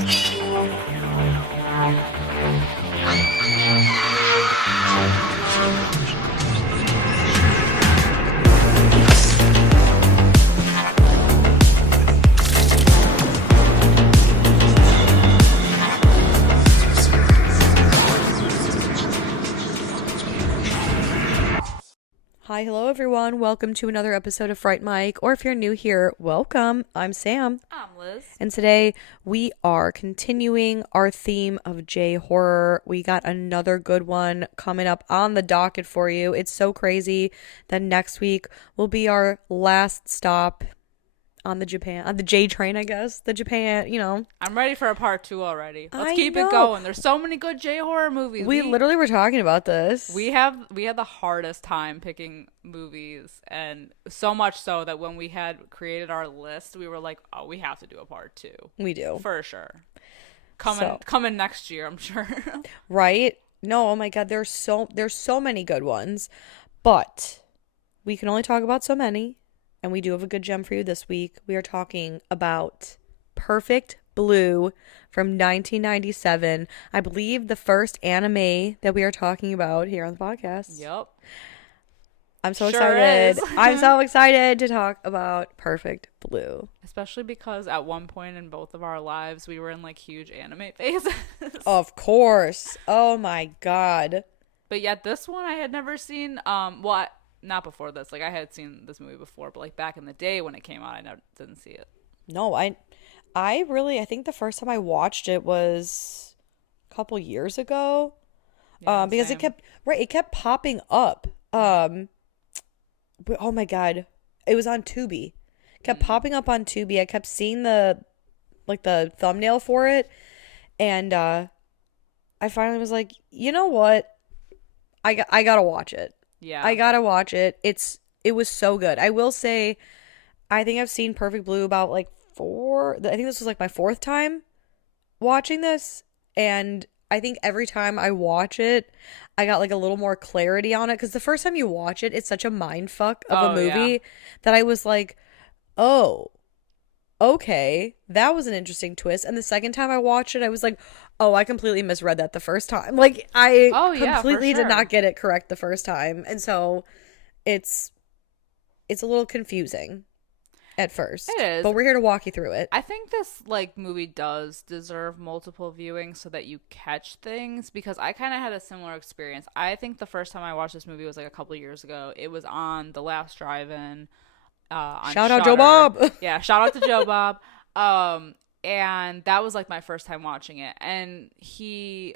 Hi, hello everyone. Welcome to another episode of Fright Mic, or if you're new here, welcome. I'm Sam. I'm Liz. And today we are continuing our theme of J-horror. We got another good one coming up on the docket for you. It's so crazy that next week will be our last stop on the J train, I guess. The Japan, I'm ready for a part 2 already. Let's I keep know. it going. There's so many good J-horror movies. We literally were talking about this. We had the hardest time picking movies, and so much so that when we had created our list, we were like, oh, we have to do a part 2. We do. For sure. Coming next year, I'm sure. Right? No, oh my God, there's so many good ones, but we can only talk about so many. And we do have a good gem for you this week. We are talking about Perfect Blue from 1997. I believe the first anime that we are talking about here on the podcast. Yep. I'm so Sure excited. is. I'm so excited to talk about Perfect Blue. Especially because at one point in both of our lives, we were in like huge anime phases. Of course. Oh my God. But yet this one I had never seen. Not before this. Like, I had seen this movie before, but like back in the day when it came out, I didn't see it. No, I think the first time I watched it was a couple years ago. Yeah, Because same. it kept popping up. Oh my God. It was on Tubi. It kept popping up on Tubi. I kept seeing the thumbnail for it, and I finally was like, you know what? I gotta watch it. Yeah. I gotta watch it. It was so good. I will say, I think I've seen Perfect Blue about like I think this was like my 4th time watching this, and I think every time I watch it, I got like a little more clarity on it, because the first time you watch it, it's such a mind fuck of a movie that I was like, oh, okay, that was an interesting twist. And the second time I watched it, I was like, oh, I completely misread that the first time. Like, I completely did not get it correct the first time. And so it's a little confusing at first. It is. But we're here to walk you through it. I think this like movie does deserve multiple viewings so that you catch things, because I kind of had a similar experience. I think the first time I watched this movie was like a couple of years ago. It was on The Last Drive-In. On Shout out Shudder. Joe Bob. Yeah, shout out to Joe Bob. And that was like my first time watching it. And he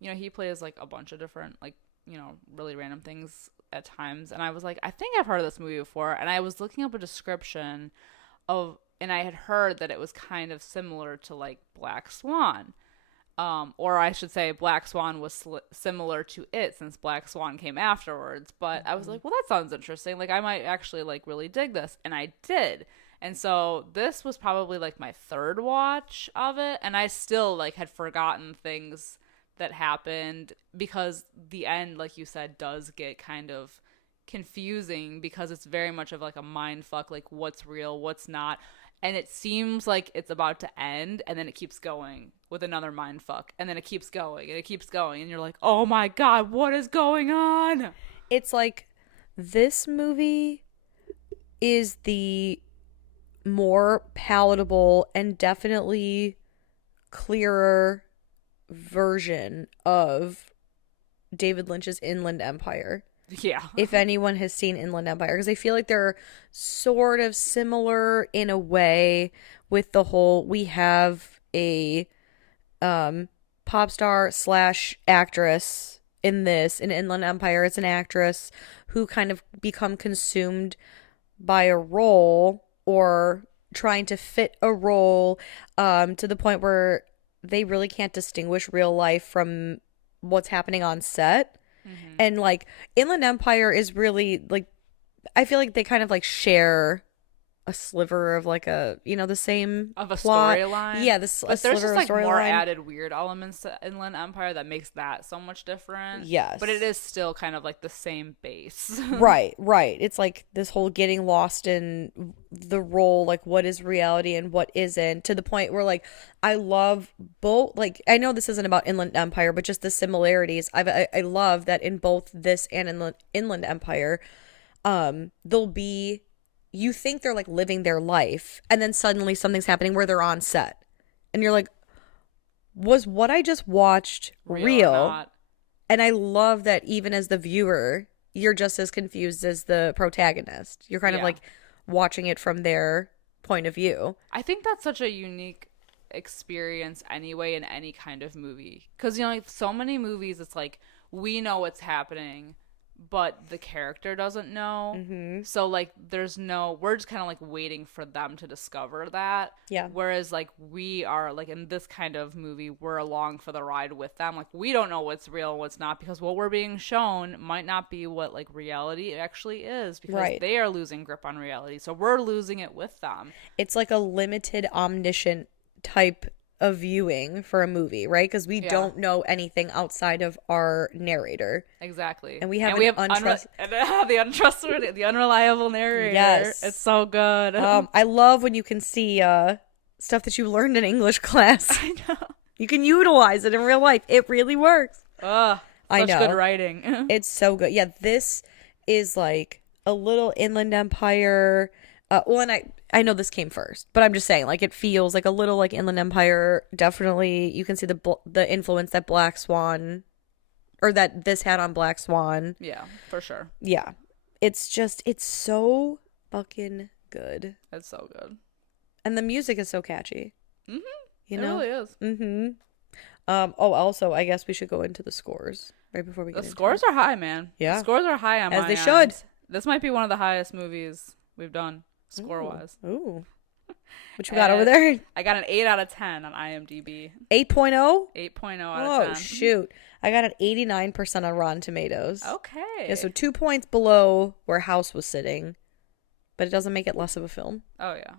he plays like a bunch of different like, really random things at times. And I was like, I think I've heard of this movie before. And I was looking up a description and I had heard that it was kind of similar to like Black Swan. Or I should say Black Swan was similar to it, since Black Swan came afterwards. But I was like, well, that sounds interesting. Like, I might actually like really dig this. And I did. And so this was probably like my 3rd watch of it. And I still like had forgotten things that happened, because the end, like you said, does get kind of confusing, because it's very much of like a mind fuck, like what's real, what's not. And it seems like it's about to end, and then it keeps going with another mind fuck, and then it keeps going, and it keeps going, and you're like, oh my God, what is going on? It's like, this movie is the more palatable and definitely clearer version of David Lynch's Inland Empire. Yeah. If anyone has seen Inland Empire, because I feel like they're sort of similar in a way, with the whole, we have a pop star / actress in Inland Empire. It's an actress who kind of become consumed by a role, or trying to fit a role, to the point where they really can't distinguish real life from what's happening on set. Mm-hmm. And like Inland Empire is really like, I feel like they kind of like share a sliver of like a, the same of a plot. storyline. Yeah, this a But there's sliver just of like more storyline. added weird elements to Inland Empire that makes that so much different. But it Yes. is still kind of like the same base. Right, right. It's like this whole getting lost in the role, like what is reality and what isn't, to the point where like I love both. Like I know this isn't about Inland Empire, but just the similarities. I love that in both this and Inland Empire, they'll be, you think they're like living their life, and then suddenly something's happening where they're on set, and you're like, was what I just watched Real or real? not. And I love that even as the viewer, you're just as confused as the protagonist. You're kind of Yeah. like watching it from their point of view. I think that's such a unique experience anyway in any kind of movie. Because, like so many movies, it's like we know what's happening, but the character doesn't know. Mm-hmm. So, like, we're just kind of like waiting for them to discover that. Yeah. Whereas, like, we are, like, in this kind of movie, we're along for the ride with them. Like, we don't know what's real and what's not because what we're being shown might not be what, like, reality actually is because Right. they are losing grip on reality. So, we're losing it with them. It's like a limited omniscient type of viewing for a movie, right? Because we Yeah. don't know anything outside of our narrator. Exactly. And we have the untrustworthy, the unreliable narrator. Yes. It's so good. I love when you can see stuff that you learned in English class. I know. You can utilize it in real life. It really works. Ugh, I such know. good writing. It's so good. Yeah, this is like a little Inland Empire. Well, and I know this came first, but I'm just saying, like, it feels like a little like Inland Empire. Definitely, you can see the influence that Black Swan, or that this had on Black Swan. Yeah, for sure. Yeah, it's so fucking good, It's so good. and the music is so catchy. Mhm. You It know. really is. Mm-hmm. Oh, also, I guess we should go into the scores right before we get The into scores it. are high, man. Yeah. The scores are high on As my they end. should. This might be one of the highest movies we've done score-wise. Ooh. What you got over there? I got an 8 out of 10 on IMDb. 8.0? 8.0 out of 10. Oh, shoot. I got an 89% on Rotten Tomatoes. Okay. Yeah, so 2 points below where House was sitting, but it doesn't make it less of a film. Oh yeah.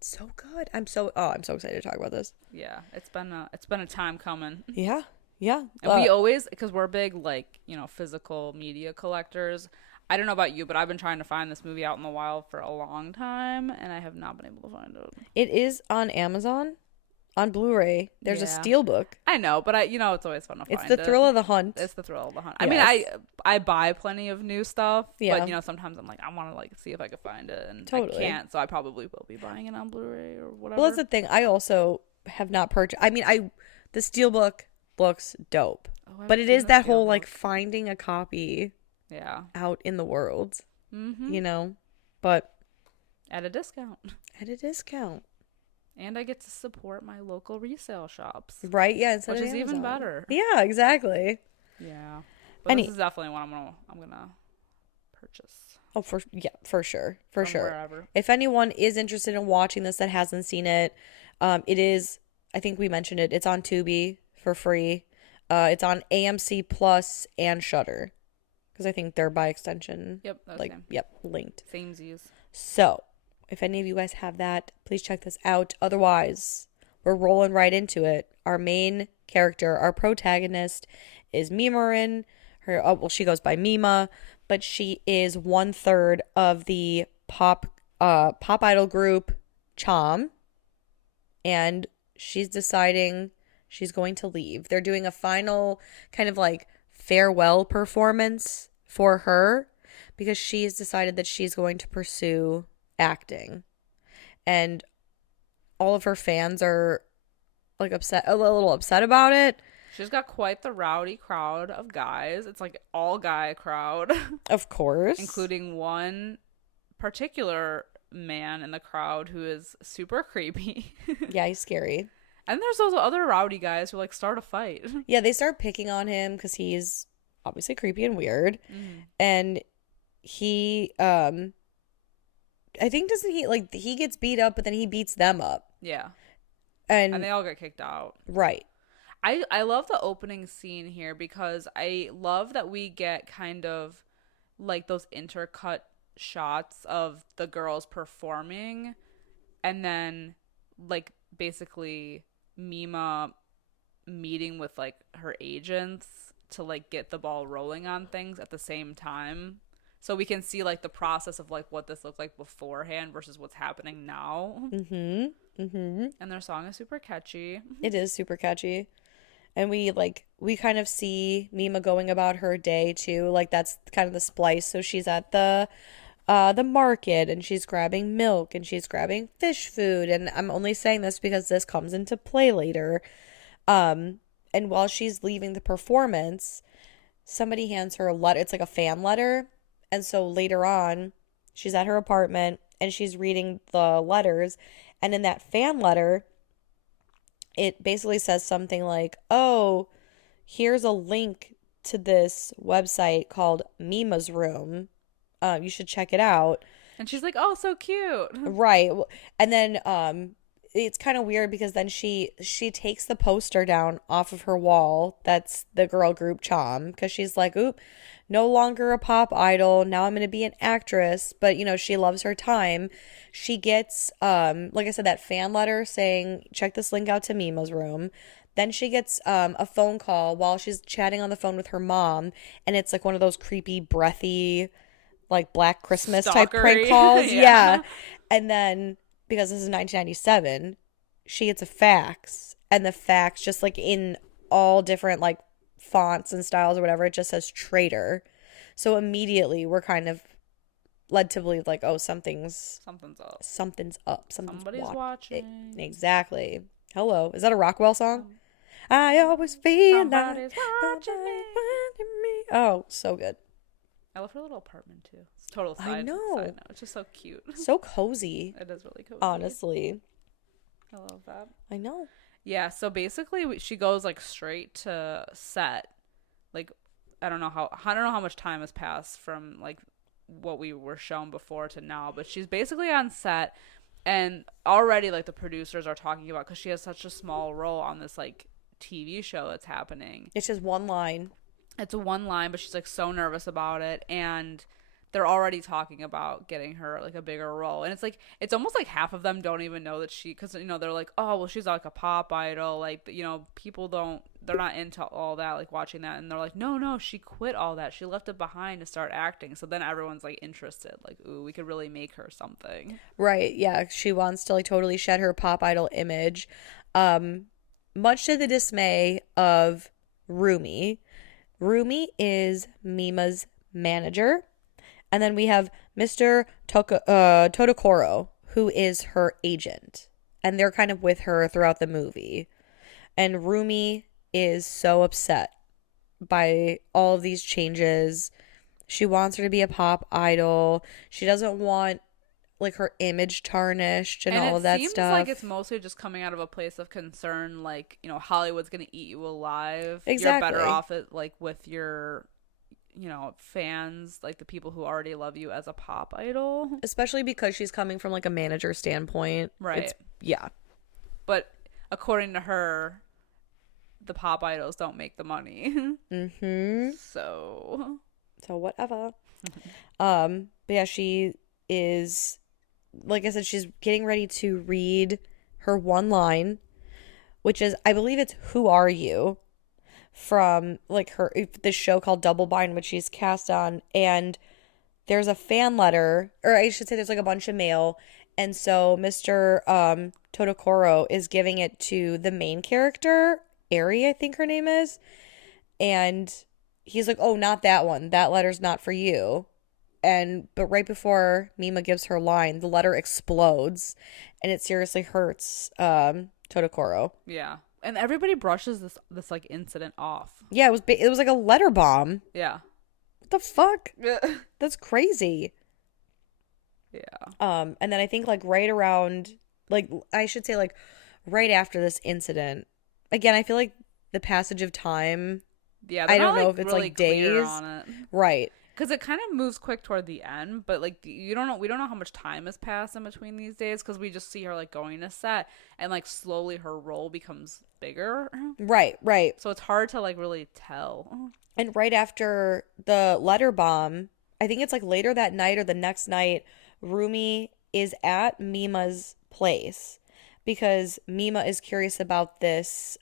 So good. I'm so excited to talk about this. Yeah, it's been a time coming. Yeah. Yeah. And we always, because we're big, like, physical media collectors. I don't know about you, but I've been trying to find this movie out in the wild for a long time, and I have not been able to find it. It is on Amazon, on Blu-ray. There's a Yeah. steelbook. I know, but it's always fun to find It's the thrill of the hunt. It's the thrill of the hunt. Yes. I mean, I buy plenty of new stuff, Yeah. but sometimes I'm like, I want to like see if I can find it, and Totally. I can't, so I probably will be buying it on Blu-ray or whatever. Well, that's the thing. I also have not purchased. I mean, the steelbook looks dope, Oh, I but haven't it seen is the that whole Steelbook. like finding a copy Yeah. out in the world, Mm-hmm. But At a discount. at a discount, And I get to support my local resale shops, right? Yeah, instead which of is even Amazon. better. Yeah, exactly. Yeah. But this is definitely one I'm gonna purchase. Oh, for sure, for from sure. Wherever. If anyone is interested in watching this that hasn't seen it, it is. I think we mentioned it. It's on Tubi for free. It's on AMC Plus and Shudder, because I think they're by extension. Yep. That's Like, same. yep, linked. Samesies. So, if any of you guys have that, please check this out. Otherwise, we're rolling right into it. Our main character, our protagonist, is Mimarin. She goes by Mima, but she is 1/3 of the pop idol group Chom, and she's deciding she's going to leave. They're doing a final kind of like farewell performance for her, because she's decided that she's going to pursue acting. And all of her fans are like a little upset about it. She's got quite the rowdy crowd of guys. It's like all guy crowd, Of course. including one particular man in the crowd who is super creepy. Yeah, he's scary. And there's those other rowdy guys who like start a fight. Yeah, they start picking on him because he's obviously creepy and weird. And he, I think, doesn't he, like, he gets beat up, but then he beats them up. Yeah. And And they all get kicked out. right. I love the opening scene here because I love that we get kind of like those intercut shots of the girls performing, and then like basically Mima meeting with like her agents to like get the ball rolling on things at the same time. So we can see like the process of like what this looked like beforehand versus what's happening now. And their song is super catchy. It is super catchy. And we kind of see Mima going about her day too. Like that's kind of the splice. So she's at the market and she's grabbing milk and she's grabbing fish food. And I'm only saying this because this comes into play later. And while she's leaving the performance, somebody hands her a letter. It's like a fan letter. And so later on, she's at her apartment and she's reading the letters. And in that fan letter, it basically says something like, oh, here's a link to this website called Mima's Room. You should check it out. And she's like, oh, so cute. Right. And then it's kind of weird because then she takes the poster down off of her wall. That's the girl group Chom, because she's like, oop, no longer a pop idol. Now I'm going to be an actress. But, she loves her time. She gets, like I said, that fan letter saying, check this link out to Mima's Room. Then she gets a phone call while she's chatting on the phone with her mom. And it's like one of those creepy, breathy, like Black Christmas type prank calls. Yeah. And then, because this is 1997, she gets a fax. And the fax, just like in all different like fonts and styles or whatever, it just says traitor. So immediately we're kind of led to believe like, oh, something's up. Somebody's watching. Exactly. Hello. Is that a Rockwell song? I always feel Somebody's watching me. Oh, so good. I love her little apartment too. It's total side. I know. Side note. It's just so cute. So cozy. It is really cozy. Honestly. I love that. I know. Yeah, so basically she goes like straight to set. Like I don't know how much time has passed from like what we were shown before to now, but she's basically on set, and already like the producers are talking about, because she has such a small role on this like TV show that's happening. It's just one line. It's a one line, but she's like so nervous about it, and they're already talking about getting her like a bigger role. And it's like, it's almost like half of them don't even know that because they're like, oh well, she's like a pop idol, like people they're not into all that, like watching that. And they're like, no, she quit all that, she left it behind to start acting. So then everyone's like interested, like, ooh, we could really make her something. Right. Yeah, she wants to like totally shed her pop idol image, much to the dismay of Rumi. Rumi is Mima's manager. And then we have Mr. Todokoro, who is her agent. And they're kind of with her throughout the movie. And Rumi is so upset by all of these changes. She wants her to be a pop idol. She doesn't want like her image tarnished and all of that stuff. And it seems like it's mostly just coming out of a place of concern, like, Hollywood's going to eat you alive. Exactly. You're better off like with your fans, like the people who already love you as a pop idol. Especially because she's coming from like a manager standpoint. Right. Yeah. But according to her, the pop idols don't make the money. Mm-hmm. So whatever. But yeah, she is, like I said, she's getting ready to read her one line, which is, I believe it's "Who Are You?" from like this show called Double Bind, which she's cast on. And there's a fan letter, or I should say there's like a bunch of mail. And so Mr. Todokoro is giving it to the main character, Ari, I think her name is. And he's like, oh, not that one. That letter's not for you. But right before Mima gives her line, the letter explodes. And it seriously hurts Todokoro. Yeah. And everybody brushes this like incident off. Yeah, it was like a letter bomb. Yeah. What the fuck? That's crazy. Yeah. And then I think like right around, like I should say like right after this incident, again, I feel like the passage of time. Yeah. I don't know if it's really like days. On it. Right. Because it kind of moves quick toward the end, but like we don't know how much time has passed in between these days, because we just see her like going to set, and like slowly her role becomes bigger. Right. So it's hard to like really tell. And right after the letter bomb, I think it's like later that night or the next night, Rumi is at Mima's place because Mima is curious about this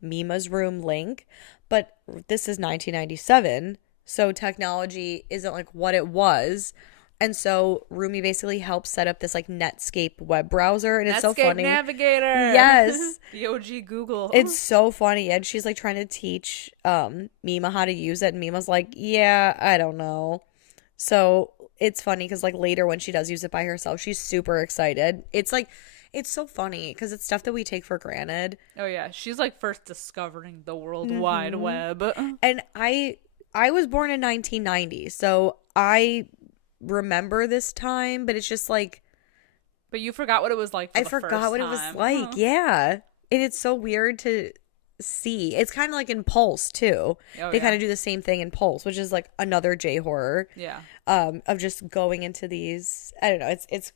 Mima's room link, but this is 1997, so technology isn't like what it was. And so Rumi basically helps set up this like Netscape web browser, and it's so Netscape funny. Navigator. Yes. The OG Google. It's so funny. And she's like trying to teach Mima how to use it, and Mima's like, "Yeah, I don't know." So it's funny because like later when she does use it by herself, she's super excited. It's like it's so funny because it's stuff that we take for granted. Oh yeah, she's like first discovering the World Wide Web. And I was born in 1990, so I remember this time, but it's just like But you forgot what it was like for I the forgot first what it was time. like. Yeah. And it's so weird to see. It's kind of like in Pulse too. Oh, They yeah. kind of do the same thing in Pulse, which is like another J horror. Yeah. Of just going into these, I don't know, it's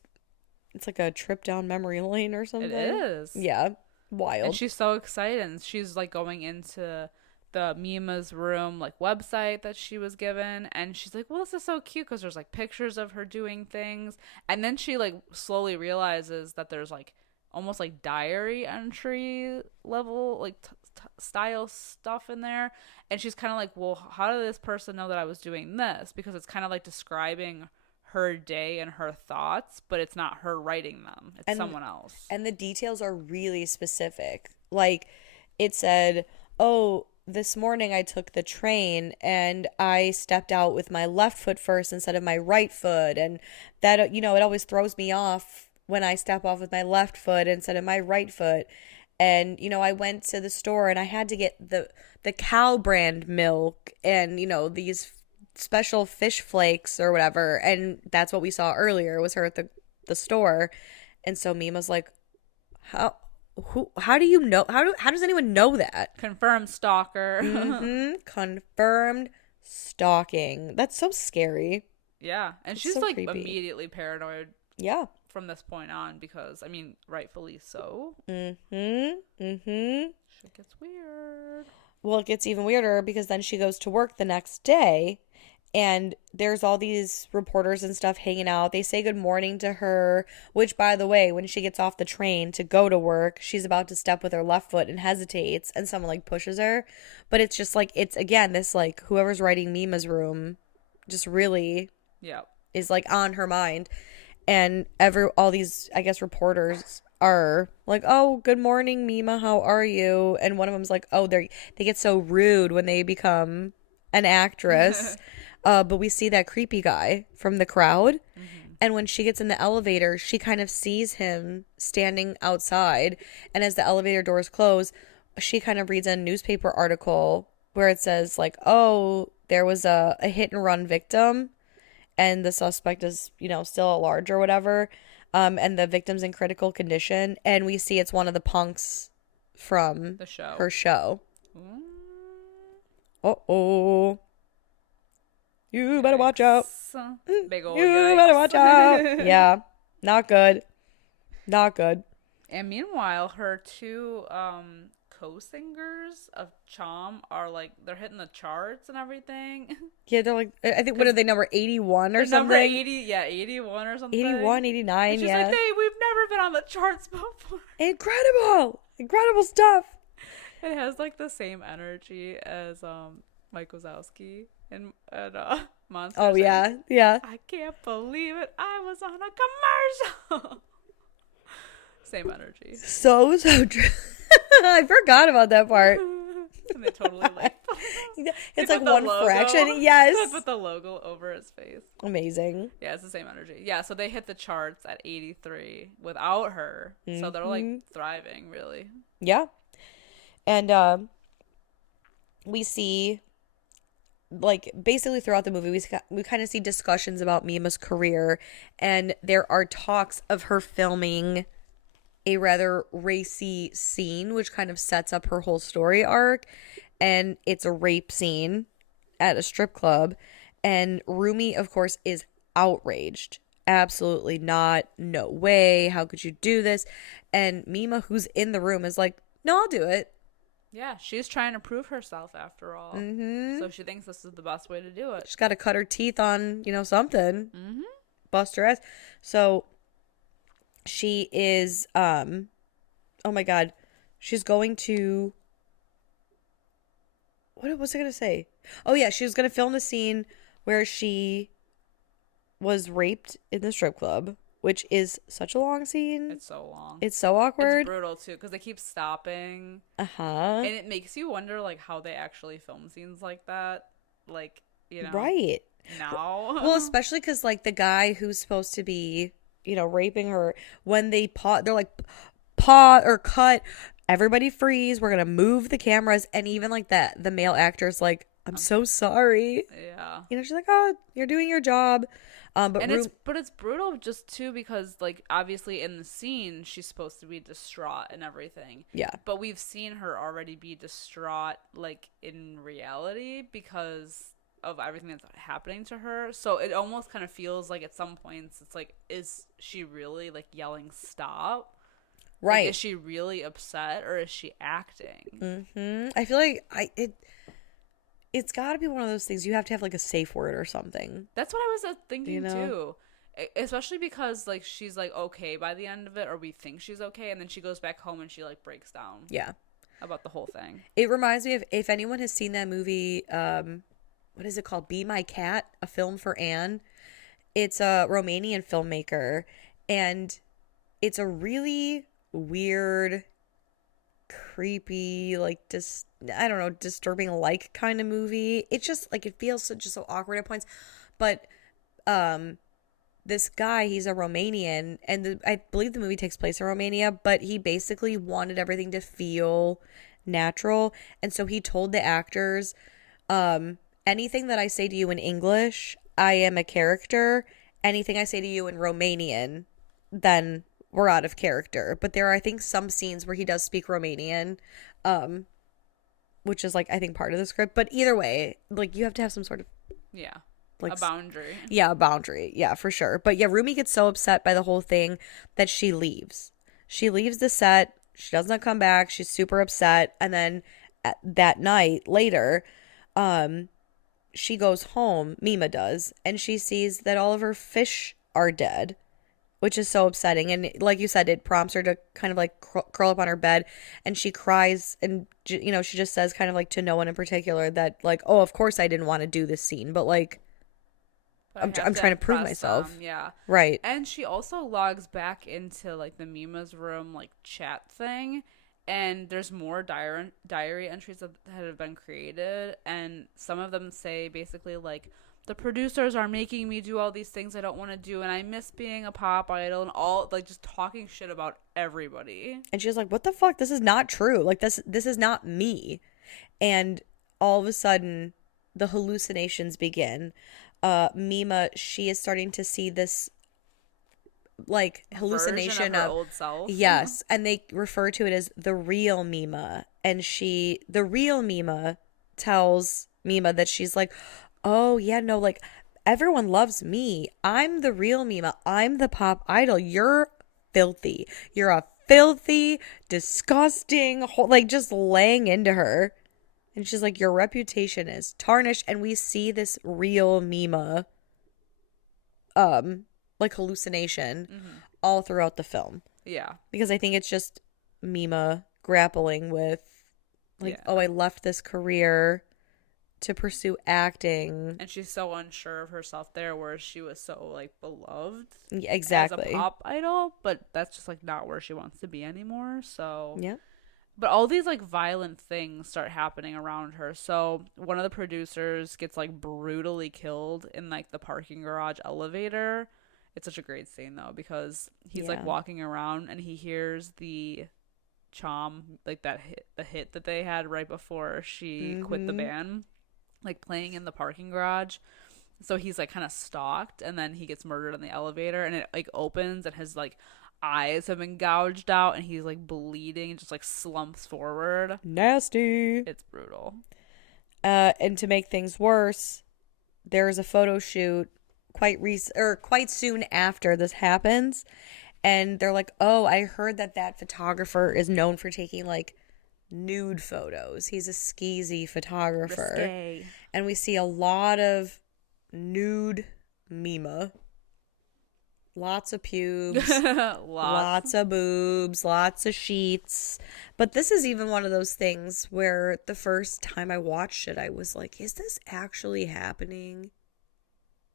like a trip down memory lane or something. It is. Yeah. Wild. And she's so excited. And she's like going into the Mima's room like website that she was given, and she's like, well, this is so cute because there's like pictures of her doing things, and then she like slowly realizes that there's like almost like diary entry level like style stuff in there, and she's kind of like, well, how did this person know that I was doing this? Because it's kind of like describing her day and her thoughts, but it's not her writing them, it's someone else. And the details are really specific. Like it said, oh, this morning I took the train and I stepped out with my left foot first instead of my right foot. And that, you know, it always throws me off when I step off with my left foot instead of my right foot. And, you know, I went to the store and I had to get the cow brand milk and, you know, these special fish flakes or whatever. And that's what we saw earlier was her at the store. And so Mima's like, how do you know? How does anyone know that? Confirmed stalker. Confirmed stalking. That's so scary. Yeah, and It's she's so like creepy. immediately paranoid Yeah. from this point on because I mean, rightfully so. Shit Gets weird. Well, it gets even weirder because then she goes to work the next day and there's all these reporters and stuff hanging out. They say good morning to her, which, by the way, when she gets off the train to go to work, she's about to step with her left foot and hesitates and someone like pushes her. But it's just like, it's again, this like whoever's writing Mima's room just really is like on her mind. And all these, I guess, reporters are like, oh, good morning, Mima, how are you? And one of them's like, oh, they get so rude when they become an actress. But we see that creepy guy from the crowd. And when she gets in the elevator, she kind of sees him standing outside. And as the elevator doors close, she kind of reads a newspaper article where it says like, oh, there was a hit and run victim. And the suspect is, you know, still at large or whatever. And the victim's in critical condition. And we see it's one of the punks from The show. her show. Uh-oh. You better watch out. Big old You yikes. better watch out. Yeah. Not good. Not good. And meanwhile, her two co-singers of Chom are like, they're hitting the charts and everything. Yeah, they're like, I think, what are they, number 81 or something? Number 80, yeah, 81 or something. 81, 89, and she's yeah. like, hey, we've never been on the charts before. Incredible. Incredible stuff. It has like the same energy as Mike Wazowski and Monsters. Oh, yeah. Yeah. I can't believe it. I was on a commercial. Same energy. So true. I forgot about that part. And they totally like It's like one fraction. Yes. They put the logo over his face. Amazing. Yeah, it's the same energy. Yeah, so they hit the charts at 83 without her. So they're like thriving, really. Yeah. And we see, like, basically throughout the movie, we kind of see discussions about Mima's career, and there are talks of her filming a rather racy scene, which kind of sets up her whole story arc. And it's a rape scene at a strip club. And Rumi, of course, is outraged. Absolutely not. No way. How could you do this? And Mima, who's in the room, is like, no, I'll do it. Yeah, she's trying to prove herself after all. Mm-hmm. So she thinks this is the best way to do it. She's got to cut her teeth on, something. Mm-hmm. Bust her ass. So she is, oh my God. She's going to, what was I going to say? Oh yeah, she was going to film the scene where she was raped in the strip club, which is such a long scene. It's so long. It's so It's awkward. brutal too because they keep stopping, Uh-huh. and it makes you wonder like how they actually film scenes like that, like Right. now. Well, especially because like the guy who's supposed to be, raping her, when they they're like, pause or cut, everybody freeze. We're gonna move the cameras, and even like that, the male actor's like, I'm so sorry. Yeah. She's like, oh, you're doing your job. But And it's brutal just too because like obviously in the scene she's supposed to be distraught and everything. yeah, But we've seen her already be distraught like in reality because of everything that's happening to her. So it almost kind of feels like at some points it's like, is she really like yelling stop? right. Like, is she really upset or is she acting? I feel like it's got to be one of those things. You have to have like a safe word or something. That's what I was thinking know? too. Especially because like she's like okay by the end of it, or we think she's okay, and then she goes back home and she like breaks down Yeah. about the whole thing. It reminds me of, if anyone has seen that movie, what is it called? Be My Cat, a film for Anne. It's a Romanian filmmaker, and it's a really weird, creepy, like I don't know, disturbing like kind of movie. It's just like it feels just so awkward at points. But this guy, he's a Romanian, and I believe the movie takes place in Romania, but he basically wanted everything to feel natural, and so he told the actors, anything that I say to you in English, I am a character. Anything I say to you in Romanian, then we're out of character. But there are, I think, some scenes where he does speak Romanian, which is like I think part of the script. But either way, like you have to have some sort of Yeah. like A boundary. Yeah, a boundary. Yeah, for sure. But yeah, Rumi gets so upset by the whole thing that she leaves. She leaves the set. She doesn't come back. She's super upset. And then that night later, she goes home, Mima does, and she sees that all of her fish are dead, which is so upsetting. And like you said, it prompts her to kind of like curl up on her bed, and she cries, and she just says kind of like to no one in particular that like, oh, of course I didn't want to do this scene, but like I'm trying to prove myself. Yeah. Right. And she also logs back into like the Mima's room like chat thing, and there's more diary entries that have been created, and some of them say basically like the producers are making me do all these things I don't want to do, and I miss being a pop idol, and all like just talking shit about everybody. And she's like, what the fuck? This is not true. Like this is not me. And all of a sudden the hallucinations begin. Mima, she is starting to see this like hallucination Version of her of old self. yes, and they refer to it as the real Mima. And the real Mima tells Mima that she's like, oh yeah, no, like everyone loves me. I'm the real Mima. I'm the pop idol. You're filthy. You're a filthy, disgusting, like just laying into her. And she's like, your reputation is tarnished. And we see this real Mima, like hallucination all throughout the film. Yeah. Because I think it's just Mima grappling with like, Yeah. oh, I left this career to pursue acting. And she's so unsure of herself there, where she was so like beloved Yeah, exactly. as a pop idol, but that's just like not where she wants to be anymore. So Yeah. but all these like violent things start happening around her. So one of the producers gets like brutally killed in like the parking garage elevator. It's such a great scene though, because he's like walking around and he hears the chom, like the hit that they had right before she quit the band, like playing in the parking garage. So he's like kind of stalked, and then he gets murdered in the elevator, and it like opens and his like eyes have been gouged out, and he's like bleeding and just like slumps forward. Nasty. It's brutal. And to make things worse, there's a photo shoot quite soon after this happens, and they're like, oh, I heard that photographer is known for taking like nude photos. He's a skeezy photographer. Risque. And we see a lot of nude Mima. Lots of pubes, Lots. lots of boobs, lots of sheets. But this is even one of those things where the first time I watched it, I was like, is this actually happening?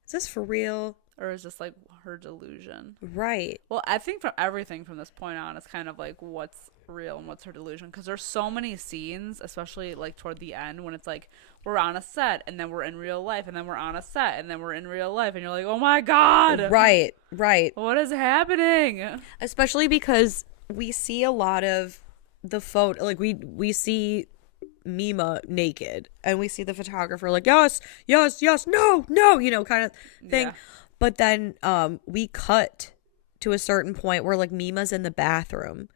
Is this for real? Or is this like her delusion? Right. Well, I think from everything from this point on, it's kind of like what's real and what's her delusion. Because there's so many scenes, especially like toward the end, when it's like we're on a set and then we're in real life and then we're on a set and then we're in real life and you're like, oh my god, Right, right. what is happening? Especially because we see a lot of the photo, like we see Mima naked and we see the photographer like, yes, yes, yes, no, no, kind of thing. Yeah. But then we cut to a certain point where like Mima's in the bathroom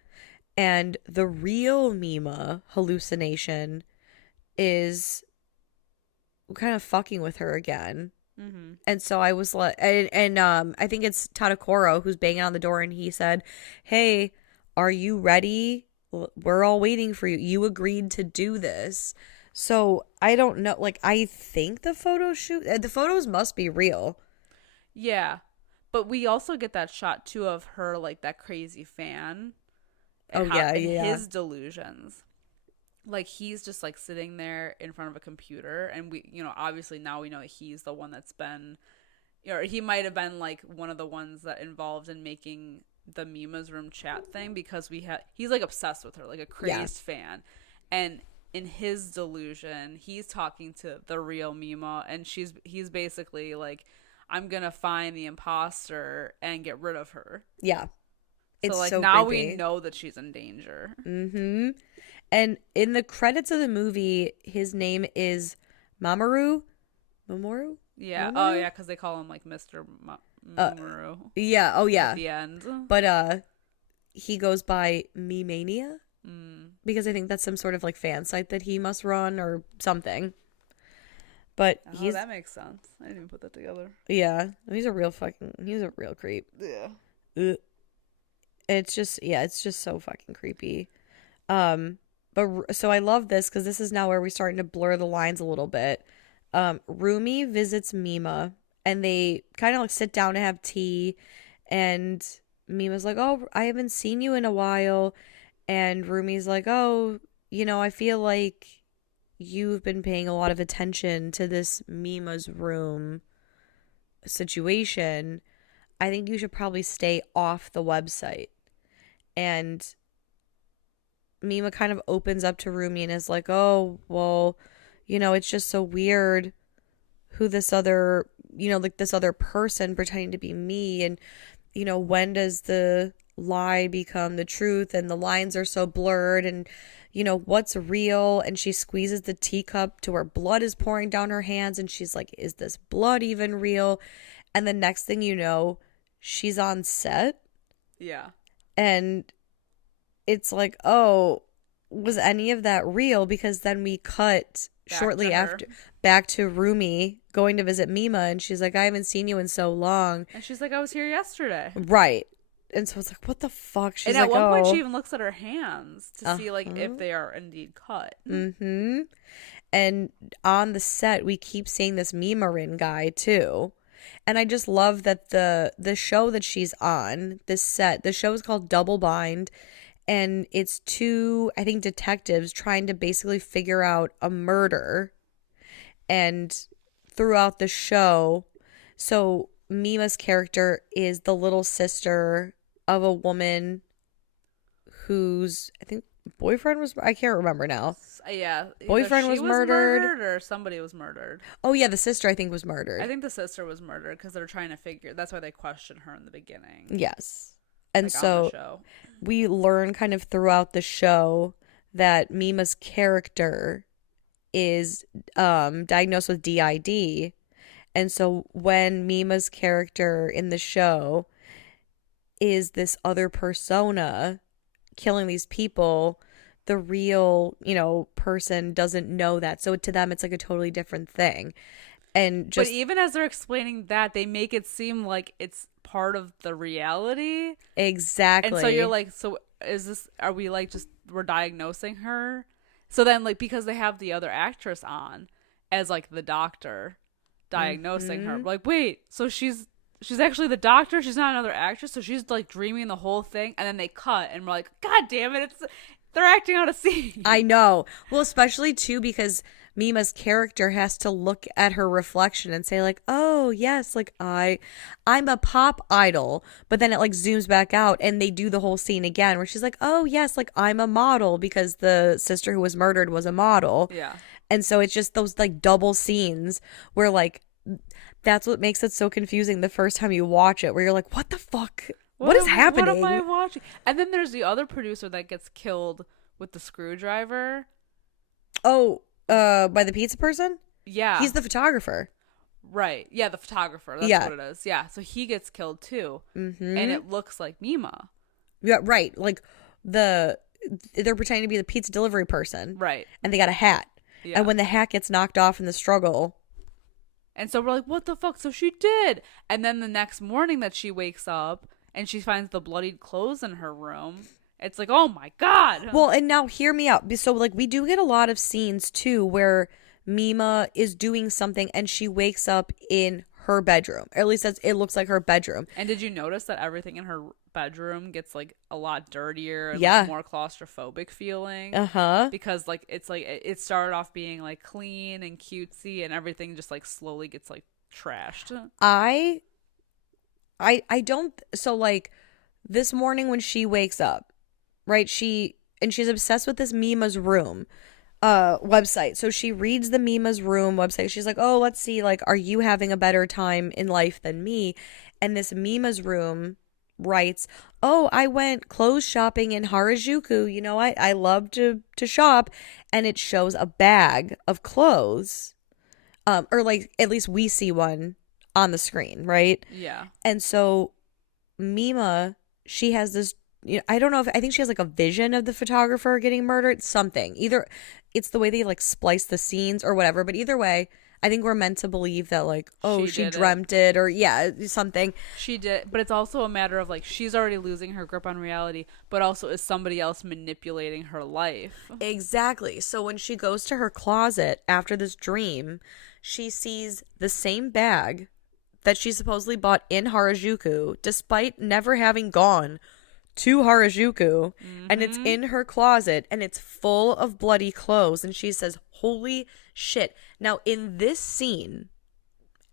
and the real Mima hallucination is kind of fucking with her again. Mm-hmm. And so I was like, and I think it's Tadakoro who's banging on the door and he said, hey, are you ready? We're all waiting for you. You agreed to do this. So I don't know. Like, I think the photos must be real. Yeah, but we also get that shot too of her like that crazy fan. And his delusions. Like he's just like sitting there in front of a computer, and we, obviously now we know he's the one that's been, or he might have been like one of the ones that involved in making the Mima's room chat thing because he's like obsessed with her, like a crazed fan, and in his delusion, he's talking to the real Mima, and he's basically like, I'm gonna find the imposter and get rid of her. Yeah. It's so like now creepy. We know that she's in danger. Mm-hmm. And in the credits of the movie, his name is Mamoru. Mamoru? Yeah. Mamoru? Oh yeah, because they call him like Mr. Mamoru. Yeah. Oh yeah. At the end. But he goes by Me-Mania because I think that's some sort of like fan site that he must run or something. But that makes sense. I didn't even put that together. Yeah, he's a real creep. Yeah. It's just so fucking creepy. But so I love this because this is now where we're starting to blur the lines a little bit. Rumi visits Mima and they kind of like sit down to have tea, and Mima's like, "Oh, I haven't seen you in a while," and Rumi's like, "Oh, I feel like you've been paying a lot of attention to this Mima's room situation. I think you should probably stay off the website." And Mima kind of opens up to Rumi and is like, oh, well, it's just so weird who this other, like this other person pretending to be me. And, when does the lie become the truth? And the lines are so blurred and, what's real? And she squeezes the teacup to where blood is pouring down her hands. And she's like, is this blood even real? And the next thing you know, she's on set. Yeah. And it's like, oh, was any of that real? Because then we cut shortly after back to Rumi going to visit Mima, and she's like, I haven't seen you in so long. And she's like, I was here yesterday. Right. And so it's like, what the fuck? She's and like, at one point, she even looks at her hands to see like if Uh-huh. they are indeed cut. Mm-hmm. And on the set, we keep seeing this Mimarin guy too. And I just love that the show that she's on, this set, the show is called Double Bind, and it's two, I think, detectives trying to basically figure out a murder. And throughout the show, so Mima's character is the little sister of a woman whose, I think, boyfriend was, I can't remember now. Yeah. Boyfriend was murdered or somebody was murdered. Oh yeah, the sister I think was murdered. I think the sister was murdered because they're trying to figure, that's why they question her in the beginning. Yes. And like so we learn kind of throughout the show that Mima's character is diagnosed with DID. And so when Mima's character in the show is this other persona killing these people, the real, person doesn't know that. So to them, it's like a totally different thing. And just, but even as they're explaining that, they make it seem like it's part of the reality. Exactly. And so you're like, so is this, are we like just, we're diagnosing her? So then, like, because they have the other actress on as like the doctor diagnosing her, Hmm. like, wait, so she's actually the doctor. She's not another actress. So she's like dreaming the whole thing, and then they cut, and we're like, God damn it! They're acting out a scene. I know. Well, especially too because Mima's character has to look at her reflection and say like, "Oh, yes, like I'm a pop idol." But then it like zooms back out and they do the whole scene again where she's like, "Oh, yes, like I'm a model because the sister who was murdered was a model." Yeah. And so it's just those like double scenes where like that's what makes it so confusing the first time you watch it where you're like, "What the fuck? What is What am I happening?" watching? And then there's the other producer that gets killed with the screwdriver. Oh, by the pizza person? Yeah. He's the photographer. Right. Yeah, the photographer. That's Yeah. what it is. Yeah. So he gets killed too. And Mm-hmm. it looks like Mima. Yeah, right. Like the they're pretending to be the pizza delivery person, Right. and they got a hat. Yeah. And when the hat gets knocked off in the struggle, And so we're like, what the fuck? So she did. And then the next morning that she wakes up and she finds the bloodied clothes in her room, it's like, oh my God. well, and now hear me out. So like we do get a lot of scenes too where Mima is doing something and she wakes up in her bedroom. Or at least it looks like her bedroom. And did you notice that everything in her bedroom gets like a lot dirtier and Yeah. like, more claustrophobic feeling? Uh-huh. Because like it's like it started off being like clean and cutesy and everything just like slowly gets like trashed. I I don't so like this morning when she wakes up, right? She's obsessed with this Mima's room website. So she reads the Mima's room website. She's like, "Oh, let's see like are you having a better time in life than me?" And this Mima's room writes, "Oh, I went clothes shopping in Harajuku. You know, I love to shop." And it shows a bag of clothes. Or like at least we see one on the screen, right? Yeah. And so Mima, she has this, I don't know if, I think she has like a vision of the photographer getting murdered, something. Either it's the way they like splice the scenes or whatever, but either way, I think we're meant to believe that like, oh, she did dreamt it or yeah, something. She did, but it's also a matter of like she's already losing her grip on reality, but also is somebody else manipulating her life? Exactly. So when she goes to her closet after this dream, she sees the same bag that she supposedly bought in Harajuku, despite never having gone to Harajuku, and it's in her closet and it's full of bloody clothes. And she says, "Holy shit." Now, in this scene,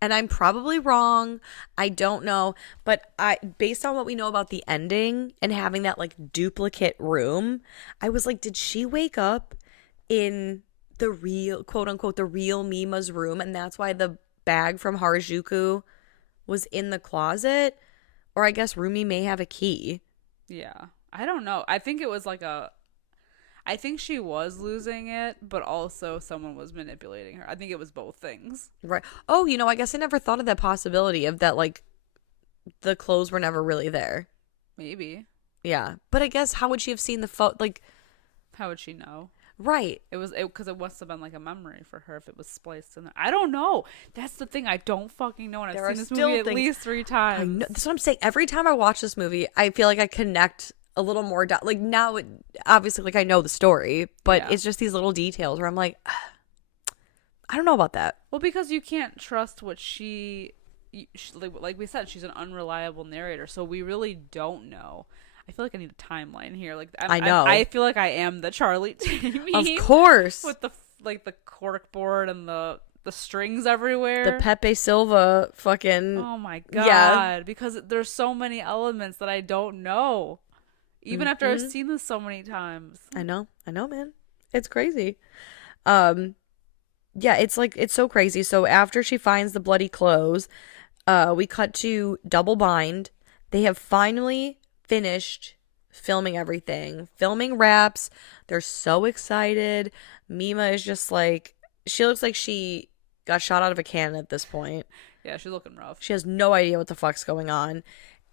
and I'm probably wrong, I don't know, but based on what we know about the ending and having that like duplicate room, I was like, did she wake up in the real, quote unquote, the real Mima's room? And that's why the bag from Harajuku was in the closet? Or I guess Rumi may have a key. Yeah. I don't know. I think it was like I think she was losing it, but also someone was manipulating her. I think it was both things. Right. Oh, I guess I never thought of that possibility of that, like, the clothes were never really there. Maybe. Yeah. But I guess how would she have seen the photo? Like, How would she know? right. It was because it must have been like a memory for her if it was spliced in there. I don't know. That's the thing. I don't fucking know. And There I've are seen this still movie at things- least 3 I times. know. That's what I'm saying. Every time I watch this movie, I feel like I connect a little more. Like, now, obviously, like, I know the story, but Yeah. it's just these little details where I'm like, I don't know about that. Well, because you can't trust what like we said, she's an unreliable narrator, so we really don't know. I feel like I need a timeline here. Like I know. I feel like I am the Charlie Of meme course. with the cork board and the strings everywhere. The Pepe Silva fucking. Oh my god! Yeah. Because there's so many elements that I don't know, even after I've Mhm. seen this so many times. I know, man. It's crazy. Yeah, it's like it's so crazy. So after she finds the bloody clothes, we cut to double bind. They have finally finished filming everything. Filming wraps. They're so excited. Mima is just like she looks like she got shot out of a cannon at this point. Yeah, she's looking rough. She has no idea what the fuck's going on.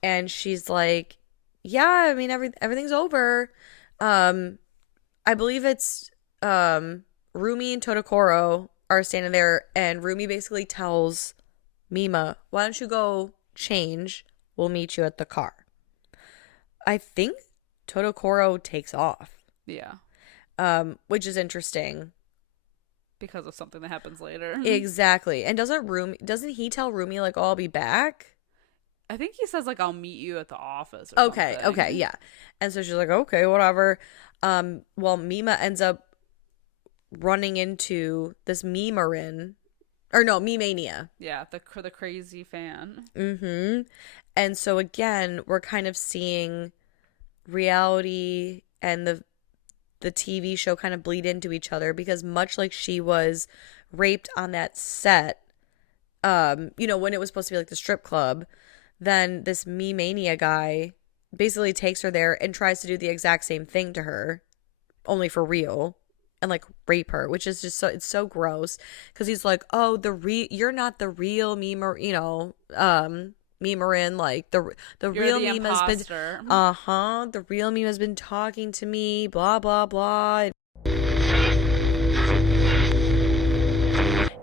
And she's like, yeah, I mean everything's over. I believe it's Rumi and Todokoro are standing there and Rumi basically tells Mima, "Why don't you go change? We'll meet you at the car." I think Todokoro takes off. Yeah. which is interesting. Because of something that happens later. Exactly. And doesn't he tell Rumi like, oh, I'll be back? I think he says like, I'll meet you at the office or Okay, something. okay, yeah. And so she's like, okay, whatever. Well, Mima ends up running into this Memarin, or no, Memania. Yeah, the crazy fan. Mm-hmm. And so again, we're kind of seeing reality and the TV show kind of bleed into each other, because much like she was raped on that set, when it was supposed to be like the strip club, then this Me-Mania guy basically takes her there and tries to do the exact same thing to her, only for real, and like rape her, which is just it's so gross, because he's like, oh, you're not the real Memerin, like the You're real the meme has been imposter. the real meme has been talking to me, blah blah blah.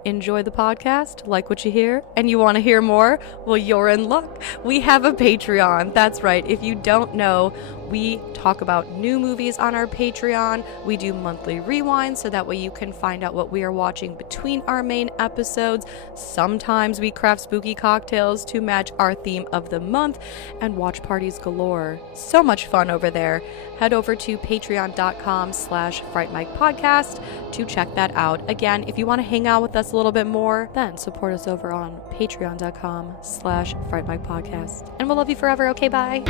Enjoy the podcast, like what you hear, and you want to hear more? Well, you're in luck. We have a Patreon. That's right. If you don't know, we talk about new movies on our Patreon. We do monthly rewinds, so that way you can find out what we are watching between our main episodes. Sometimes we craft spooky cocktails to match our theme of the month, and watch parties galore. So much fun over there. Head over to patreon.com/Fright Mic podcast to check that out. Again, if you want to hang out with us a little bit more, then support us over on patreon.com/Fright Mic podcast. And we'll love you forever. Okay, bye.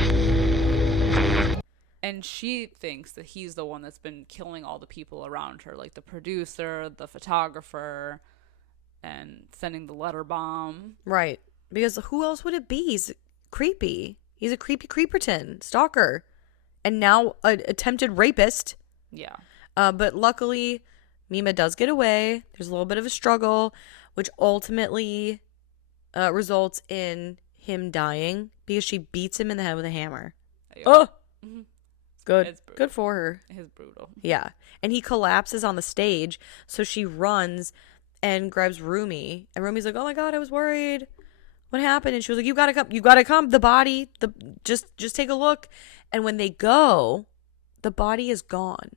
And she thinks that he's the one that's been killing all the people around her, like the producer, the photographer, and sending the letter bomb. Right. Because who else would it be? He's creepy. He's a creepy creeperton, stalker, and now an attempted rapist. Yeah. But luckily, Mima does get away. There's a little bit of a struggle, which ultimately results in him dying because she beats him in the head with a hammer. Oh! Mm-hmm. Good. Good for her. It's brutal. Yeah. And he collapses on the stage, so she runs and grabs Rumi. And Rumi's like, oh my God, I was worried. What happened? And she was like, you gotta come. The body, just take a look. And when they go, the body is gone.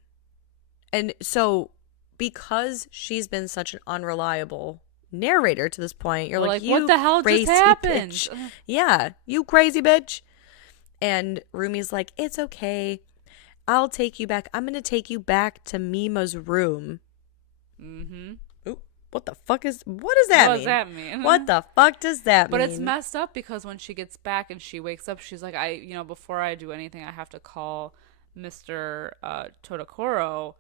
And so because she's been such an unreliable narrator to this point, you're like, you what the hell just happened? Bitch. Yeah, you crazy bitch. And Rumi's like, it's okay. I'll take you back. I'm going to take you back to Mima's room. Mm-hmm. Ooh, what does that mean? What does that mean? What the fuck does that mean? But it's messed up because when she gets back and she wakes up, she's like, before I do anything, I have to call Mr. Todokoro,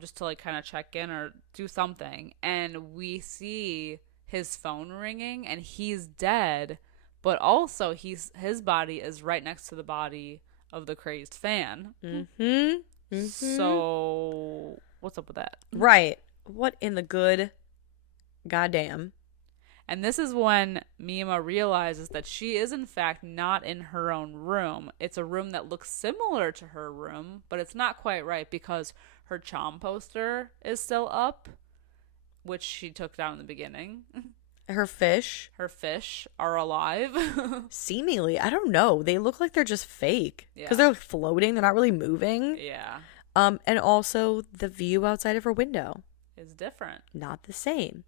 just to like kind of check in or do something. And we see his phone ringing and he's dead, but also his body is right next to the body of the crazed fan. Mm-hmm. Mm-hmm. So what's up with that? Right. What in the good goddamn? And this is when Mima realizes that she is in fact not in her own room. It's a room that looks similar to her room, but it's not quite right because her Chom poster is still up, which she took down in the beginning. Her fish are alive. Seemingly. I don't know. They look like they're just fake. Because they're floating. They're not really moving. Yeah. And also the view outside of her window is different. Not the same.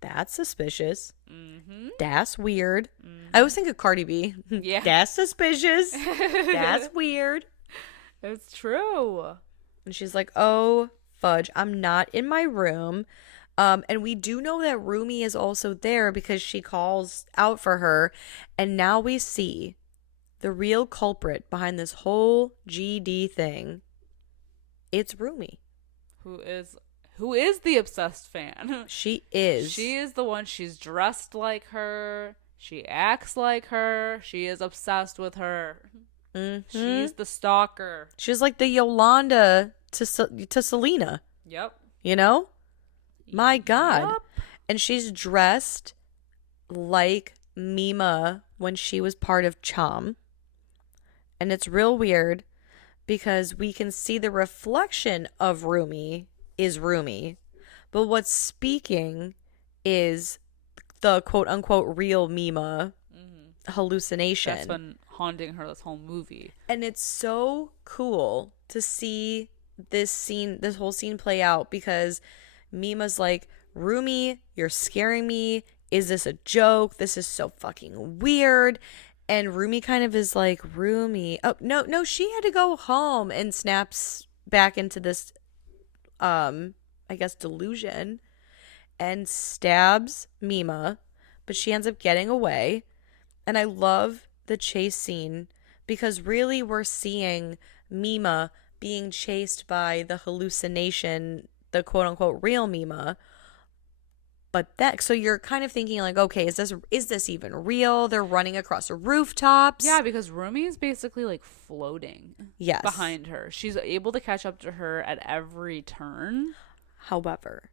That's suspicious. Mm-hmm. That's weird. Mm-hmm. I always think of Cardi B. Yeah. That's suspicious. That's weird. It's true. And she's like, oh, fudge. I'm not in my room. And we do know that Rumi is also there because she calls out for her. And now we see the real culprit behind this whole GD thing. It's Rumi. Who is the obsessed fan. She is. She is the one. She's dressed like her. She acts like her. She is obsessed with her. Mm-hmm. She's the stalker. She's like the Yolanda to Selena. Yep. You know? My God. Yep. And she's dressed like Mima when she was part of Chom. And it's real weird because we can see the reflection of Rumi is Rumi. But what's speaking is the quote unquote real Mima hallucination. That's been haunting her this whole movie. And it's so cool to see this whole scene play out because Mima's like, Rumi, you're scaring me. Is this a joke? This is so fucking weird. And Rumi kind of is like, Rumi. Oh, no, she had to go home and snaps back into this, I guess, delusion and stabs Mima, but she ends up getting away. And I love the chase scene because really we're seeing Mima being chased by the hallucination, the quote unquote real Mima. But that, so you're kind of thinking like, okay, is this even real? They're running across rooftops. Yeah, because Rumi is basically like floating Yes. behind her. She's able to catch up to her at every turn. However,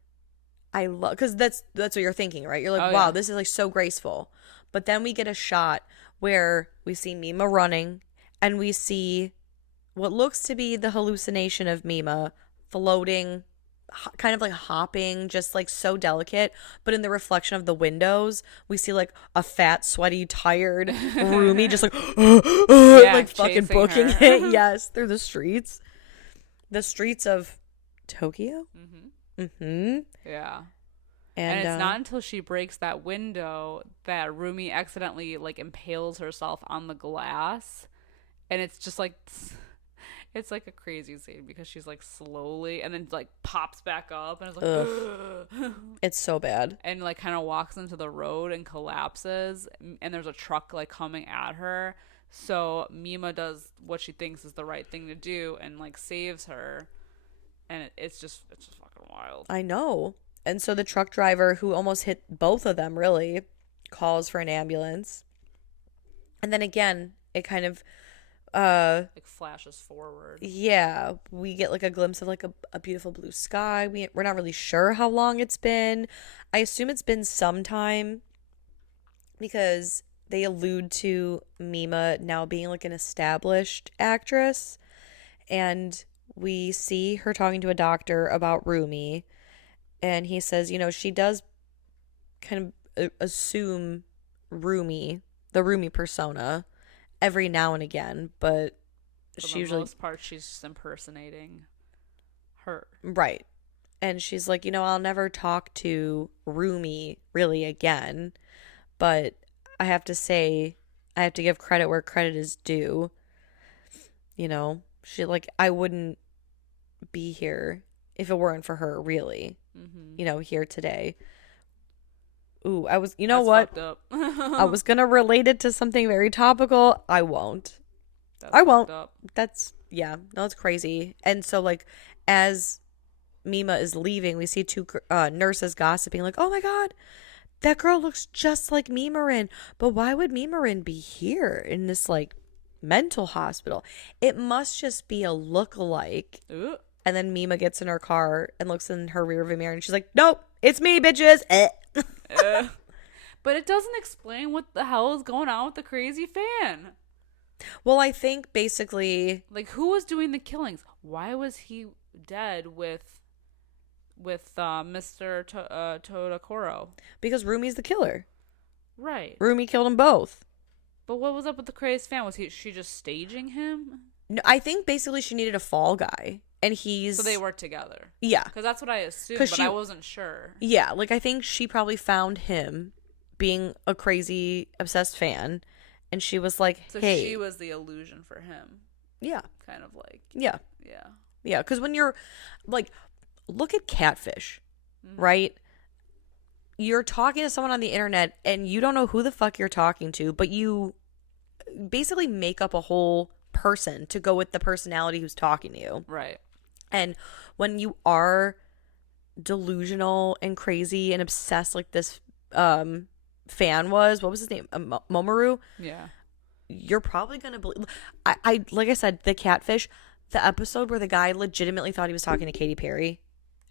I love, because that's what you're thinking, right? You're like, Oh, wow, yeah. this is like so graceful. But then we get a shot where we see Mima running and we see what looks to be the hallucination of Mima floating, kind of like hopping, just like so delicate. But in the reflection of the windows, we see like a fat, sweaty, tired Rumi just like, like fucking booking her. it. Yes, through the streets. The streets of Tokyo. Yeah. And it's not until she breaks that window that Rumi accidentally like impales herself on the glass, and it's just like it's like a crazy scene because she's like slowly and then like pops back up and it's like it's so bad. and like kind of walks into the road and collapses, and there's a truck like coming at her. So Mima does what she thinks is the right thing to do and like saves her, and it's just fucking wild. I know. And so the truck driver, who almost hit both of them, really, calls for an ambulance. And then again, it kind of, Like flashes forward. yeah, we get like a glimpse of like a beautiful blue sky. We're not really sure how long it's been. I assume it's been some time because they allude to Mima now being like an established actress. And we see her talking to a doctor about Rumi. And he says, she does kind of assume Rumi, the Rumi persona, every now and again, but For the most part, she's just impersonating her. Right. And she's like, I'll never talk to Rumi really again, but I have to say, I have to give credit where credit is due. She like, I wouldn't be here if it weren't for her, really. Here today. Ooh, I was, That's what? Fucked up. I was going to relate it to something very topical. I won't. That's I won't. fucked up. That's, yeah, no, it's crazy. And so, like, as Mima is leaving, we see two nurses gossiping, like, oh my God, that girl looks just like Mimarin. But why would Mimarin be here in this, like, mental hospital? It must just be a lookalike. Ooh. And then Mima gets in her car and looks in her rearview mirror and she's like, nope, it's me, bitches. But it doesn't explain what the hell is going on with the crazy fan. Well, I think basically, Like, who was doing the killings? Why was he dead with Mr. Todakoro? because Rumi's the killer. Right. Rumi killed them both. But what was up with the crazy fan? Was she just staging him? No, I think basically she needed a fall guy. And he's... So they worked together. Yeah. Because that's what I assumed, 'Cause but I wasn't sure. Yeah, like I think she probably found him being a crazy, obsessed fan. And she was like, So hey. she was the illusion for him. Yeah. Kind of like. Yeah. Yeah. Yeah, because when you're... Like, look at Catfish, right? You're talking to someone on the internet and you don't know who the fuck you're talking to, but you basically make up a whole person to go with the personality who's talking to you. Right. And when you are delusional and crazy and obsessed like this fan was, what was his name? Momoru? Yeah. You're probably going to believe... I like I said, the Catfish, the episode where the guy legitimately thought he was talking to Katy Perry.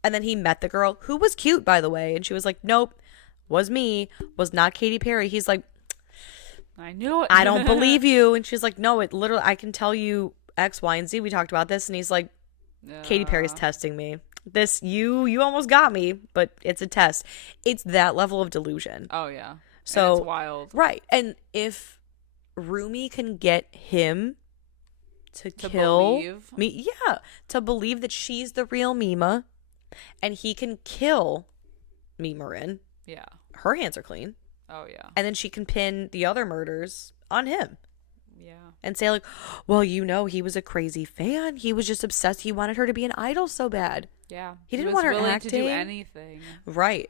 And then he met the girl, who was cute, by the way. And she was like, nope, was me, was not Katy Perry. He's like, I knew it. I don't believe you. And she's like, no, it literally, I can tell you X, Y, and Z. We talked about this. And he's like, Katy Perry's testing me. This, you almost got me, but it's a test. It's that level of delusion. Oh, yeah. So, and it's wild. Right. And if Rumi can get him to To kill believe. me. Yeah, to believe that she's the real Mima, and he can kill Mimarin. Yeah. Her hands are clean, Oh yeah. and then she can pin the other murders on him Yeah. and say like, "Well, he was a crazy fan. He was just obsessed. He wanted her to be an idol so bad. Yeah. He didn't was want her willing acting. to do anything Right?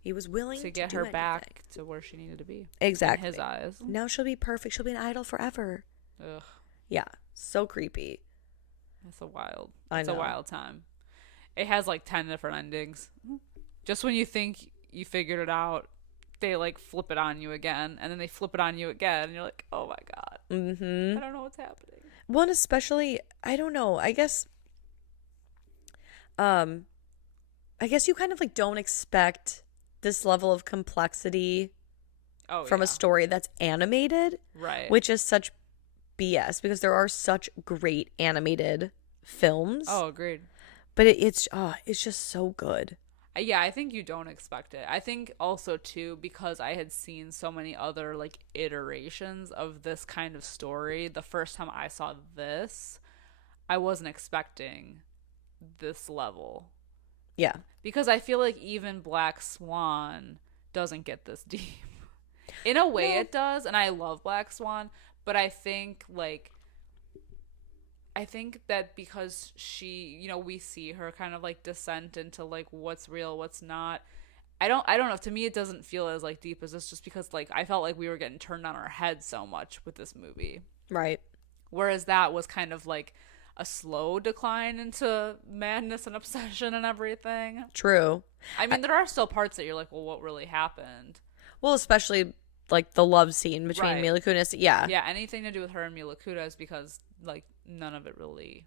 He was willing to to get do her anything. back to where she needed to be. Exactly. In his eyes. Now she'll be perfect. She'll be an idol forever. Ugh. Yeah, so creepy. It's a wild. I It's know. a wild time. It has like 10 different endings. Just when you think you figured it out, they like flip it on you again, and then they flip it on you again, and you're like, oh my god. Mm-hmm. I don't know what's happening. One especially, I don't know. I guess you kind of like don't expect this level of complexity from a story that's animated, right? which is such BS because there are such great animated films. Oh, agreed. But it's just so good. Yeah, I think you don't expect it. I think also too because I had seen so many other like iterations of this kind of story. The first time I saw this, I wasn't expecting this level. Yeah. Because I feel like even Black Swan doesn't get this deep. In a way it does, and I love Black Swan, but I think that because she, we see her kind of like descent into like what's real, what's not. I don't know. To me, it doesn't feel as like deep as this, just because like I felt like we were getting turned on our heads so much with this movie. Right. Whereas that was kind of like a slow decline into madness and obsession and everything. True. I mean, there are still parts that you're like, well, what really happened? Well, especially like the love scene between Mila Kunis. Yeah. Yeah, anything to do with her and Mila Kunis, because like none of it really,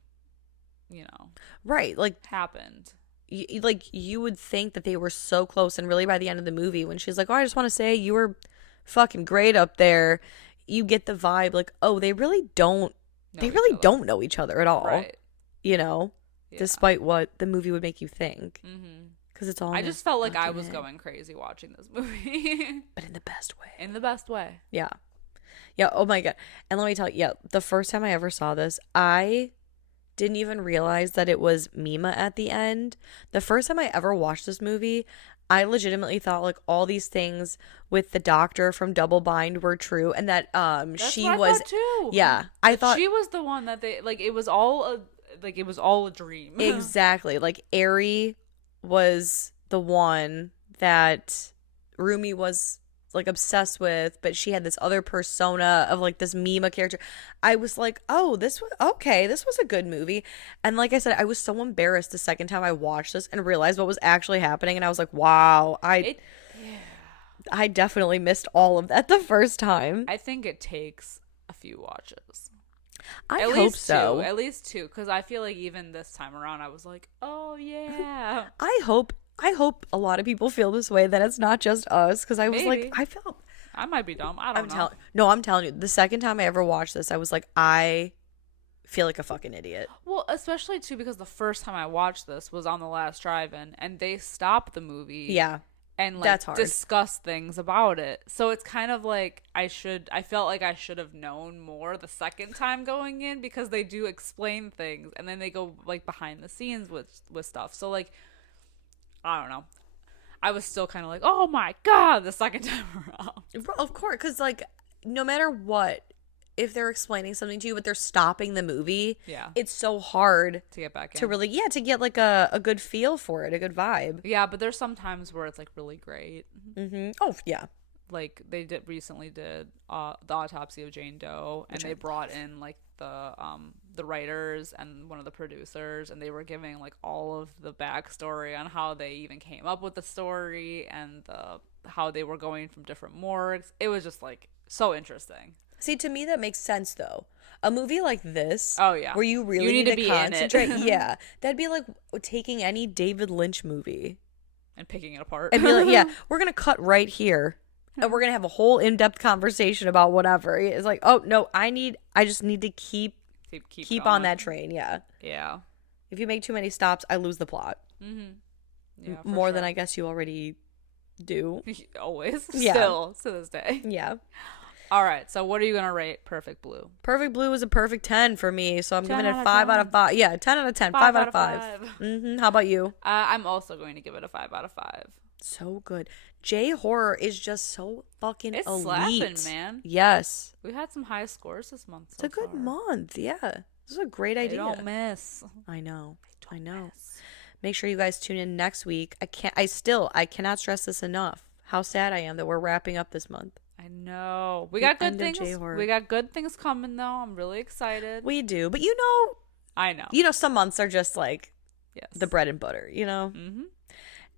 right, like happened. You would think that they were so close, and really by the end of the movie when she's like, oh, I just want to say you were fucking great up there, you get the vibe like, oh, they really don't know each other at all, right? Yeah. Despite what the movie would make you think. Mm-hmm. Because it's all I just felt like I was going crazy watching this movie. But in the best way. In the best way. Yeah. Yeah, oh my god. And let me tell you, the first time I ever saw this, I didn't even realize that it was Mima at the end. The first time I ever watched this movie, I legitimately thought like all these things with the doctor from Double Bind were true, and that That's she what was I thought too. Yeah, I thought she was the one that they like. It was all a dream. Exactly. Like Eri was the one that Rumi was like obsessed with, but she had this other persona of like this Mima character. I was like, oh, this was a good movie. And like I said, I was so embarrassed the second time I watched this and realized what was actually happening, and I was like, wow, I definitely missed all of that the first time. I think it takes a few watches. I hope so. At least two, because I feel like even this time around, I was like, oh yeah. I hope a lot of people feel this way, that it's not just us, because I was Maybe. like, I might be dumb. I don't know. I'm telling you, the second time I ever watched this, I was like, I feel like a fucking idiot. Well, especially too because the first time I watched this was on the last drive-in, and they stopped the movie. Yeah. And like that's hard. Discuss things about it. So it's kind of like I felt like I should have known more the second time going in, because they do explain things and then they go like behind the scenes with stuff. So like I don't know. I was still kind of like, oh my god, the second time around. Of course, because like no matter what, if they're explaining something to you but they're stopping the movie, it's so hard to get back in, to really to get like a good feel for it, a good vibe. Yeah, but there's some times where it's like really great. Mm-hmm. Oh yeah, like they recently did the autopsy of Jane Doe, and they brought in like the writers and one of the producers, and they were giving like all of the backstory on how they even came up with the story and how they were going from different morgues. It was just like so interesting. See, to me that makes sense though. A movie like this, oh yeah, where you really need to be concentrate, in it. Yeah, that'd be like taking any David Lynch movie and picking it apart and be like, yeah, we're gonna cut right here and we're gonna have a whole in-depth conversation about whatever. It's like, oh no, I just need to keep on that train. Yeah. If you make too many stops, I lose the plot. Mm-hmm. Yeah, more than I guess you already do. Always. Yeah. Still to this day. Yeah. All right. So what are you gonna rate Perfect Blue? Perfect Blue is a perfect 10 for me, so I'm 10 giving it out of 5 out 10. of 5. Yeah, 10 out of 10. 5 5 out out of of 5. 5. How about you? I'm also going to give it a 5 out of 5. So good. J horror is just so fucking It's slapping, elite. man. Yes. We had some high scores this month It's so a good far. month. Yeah. This is a great They idea. don't miss. I know. They I don't know. miss. Make sure you guys tune in next week. I cannot stress this enough. How sad I am that we're wrapping up this month. I know. We The got good end of things. J-horror. We got good things coming though. I'm really excited. We do. But I know. some months are just like Yes. the bread and butter, Mm-hmm.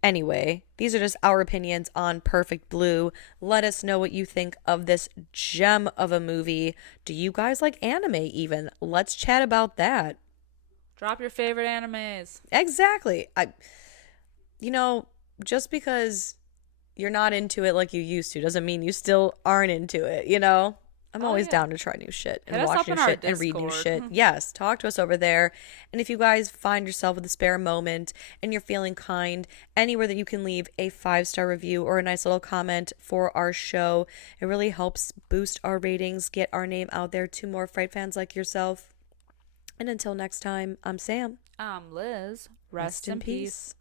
Anyway, these are just our opinions on Perfect Blue. Let us know what you think of this gem of a movie. Do you guys like anime even? Let's chat about that. Drop your favorite animes. Exactly. Just because you're not into it like you used to doesn't mean you still aren't into it. I'm Oh, always yeah. down to try new shit and Hit us watch up new in our shit and read new Discord. shit. Yes, talk to us over there. And if you guys find yourself with a spare moment and you're feeling kind, anywhere that you can leave a 5-star review or a nice little comment for our show, it really helps boost our ratings, get our name out there to more Fright fans like yourself. And until next time, I'm Sam. I'm Liz. Rest in peace.